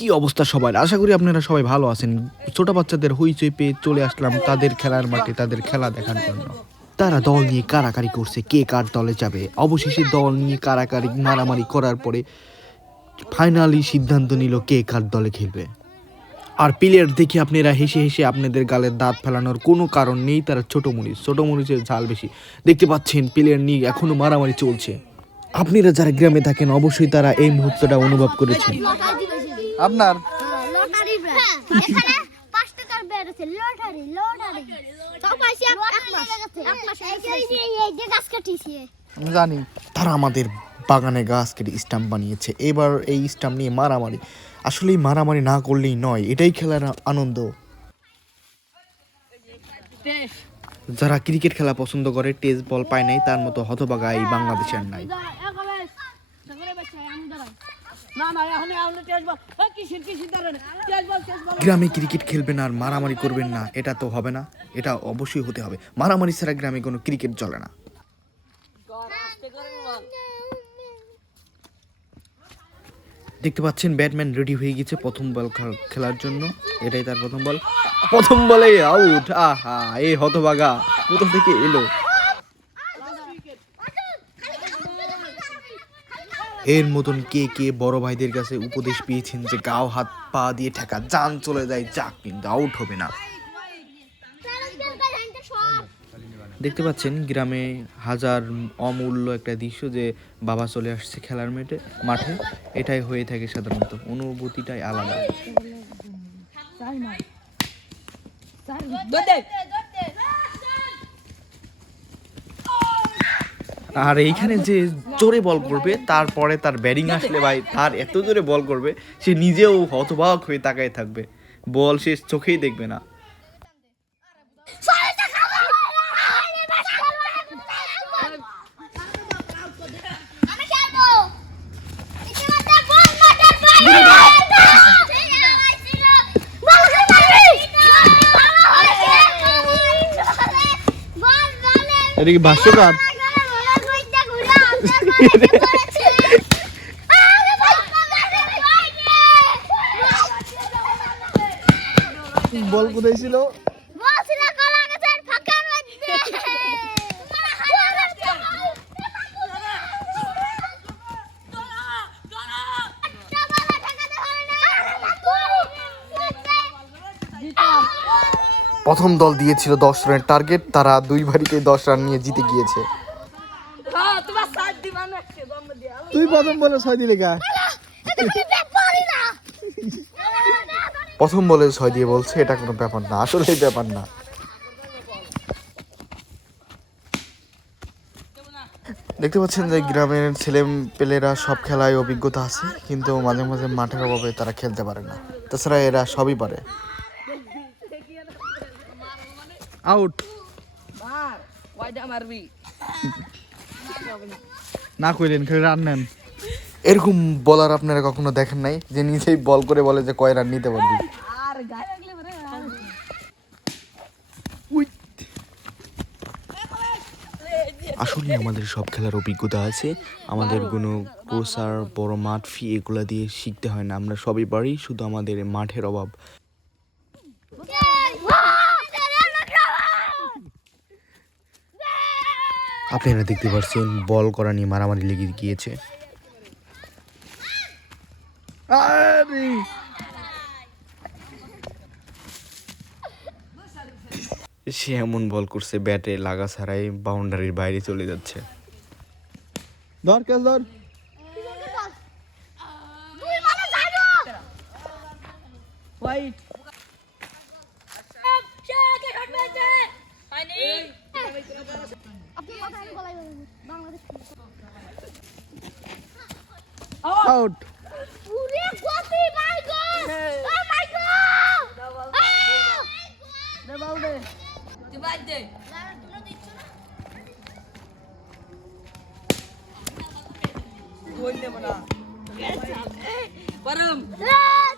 কি অবস্থা সবার? আশা করি আপনারা সবাই ভালো আছেন। ছোট বাচ্চাদের হইচই পেয়ে চলে আসলাম তাদের খেলার মাঠে, তাদের খেলা দেখার জন্য। তারা দল নিয়ে কারাকারি করছে, কে কার দলে যাবে? অবশেষে দল নিয়ে কারাকারি, মারামারি করার পরে ফাইনালি সিদ্ধান্ত নিল কে কার দলে খেলবে। আর প্লেয়ার দেখে আপনারা হেসে হেসে আপনাদের গালের দাঁত ফেলানোর কোনো কারণ নেই, তারা ছোট মরিচ। ছোট মরিচের ঝাল বেশি। দেখতে পাচ্ছেন প্লেয়ার নিয়ে এখনও মারামারি চলছে। আপনারা যারা গ্রামে থাকেন, অবশ্যই তারা এই মুহূর্তটা অনুভব করেছেন। আপনার? লটারি এখানে পাঁচ টাকার বের আছে লটারি লটারি। সব পাইছি এক এক মাস। এক মাস এই যে গাছ কাটিছি আমি জানি। তারা আমাদের বাগানে গাছ কেটে স্টাম্প বানিয়েছে। এবার এই স্টাম্প নিয়ে মারামারি। আসলেই মারামারি না করলেই নয় এটাই খেলার আনন্দ। যারা ক্রিকেট খেলা পছন্দ করে টেস্ট বল পায় নাই তার মতো হতবাগা এই বাংলাদেশের নাই না না এখন এখন টেস্ট বল কিসের কিসের দাঁড়ানে টেস্ট বল টেস্ট বল গ্রামে ক্রিকেট খেলবেন আর মারামারি করবেন না, এটা তো হবে না, এটা অবশ্যই হতে হবে। মারামারি ছাড়া গ্রামে কোনো ক্রিকেট চলে না। দেখতে পাচ্ছেন ব্যাটম্যান রেডি হয়ে গেছে প্রথম বল খেলার জন্য। এটাই তার প্রথম বল। প্রথম বলে আউট, আহা, এ হতভাগা। কোথা থেকে এলো? এর মতন কে কে বড় ভাইদের কাছে উপদেশ পেয়েছেন যে গাও হাত পা দিয়ে ঠেকা যান চলে যায় যাক কিন্তু আউট হবে না দেখতে পাচ্ছেন গ্রামে হাজার অমূল্য একটা দৃশ্য যে বাবা চলে আসছে খেলার মেটে মাঠে এটাই হয়ে থাকে সাধারণত অনুভূতিটাই আলাদা আর এইখানে যে জোরে বল করবে, তারপরে তার ব্যাটিং আসলে ভাই, তার এত জোরে বল করবে, সে নিজেও হতবাক হয়ে তাকায় থাকবে। বল সে চোখেই দেখবে না। এটা কি ভাষ্যকার। বল কোথায় ছিল? প্রথম দল দিয়েছিল দশ রানের টার্গেট তারা দুই বাড়িতে দশ রান নিয়ে জিতে গিয়েছে। তুই প্রথম বলে ছয় দিলে গা। প্রথম বলে ছয় দিয়ে বলছে এটা কোনো ব্যাপার না আসলেই ব্যাপার না। দেখতে পাচ্ছেন যে গ্রামের ছেলে পেলেরা সব খেলায় অভিজ্ঞতা আছে কিন্তু মাঝে মাঝে মাঠের অভাবে তারা খেলতে পারে না। তাছাড়া এরা সবই পারে। আউট মার মারবি? না কইলেন খেলে রান নেন। এরকম বলার আপনারা কখনো দেখেন নাই? যে নিজেই বল করে বলে যে কয় রান নিতে পারবি? আর গায়ে লাগলে পরে আসলে আমাদের সব খেলার অভিজ্ঞতা আছে। আমাদের কোনো কোচার বড় মাঠ ফি এগুলা দিয়ে শিখতে হয় না। আমরা সবই পারি শুধু আমাদের মাঠের অভাব। আপনারা দেখতে পাচ্ছেন বল করা নিয়ে মারামারি লেগে গিয়েছে। আরে! সে এমন বল করছে ব্যাটে লাগা ছাড়াই বাউন্ডারির বাইরে চলে যাচ্ছে। ধর ক্যাচ ধর। হোয়াইট আউট পুরে গতি মাই গড ও মাই গড দে বাউ দে দিবাই দে কই নেব না পরম দে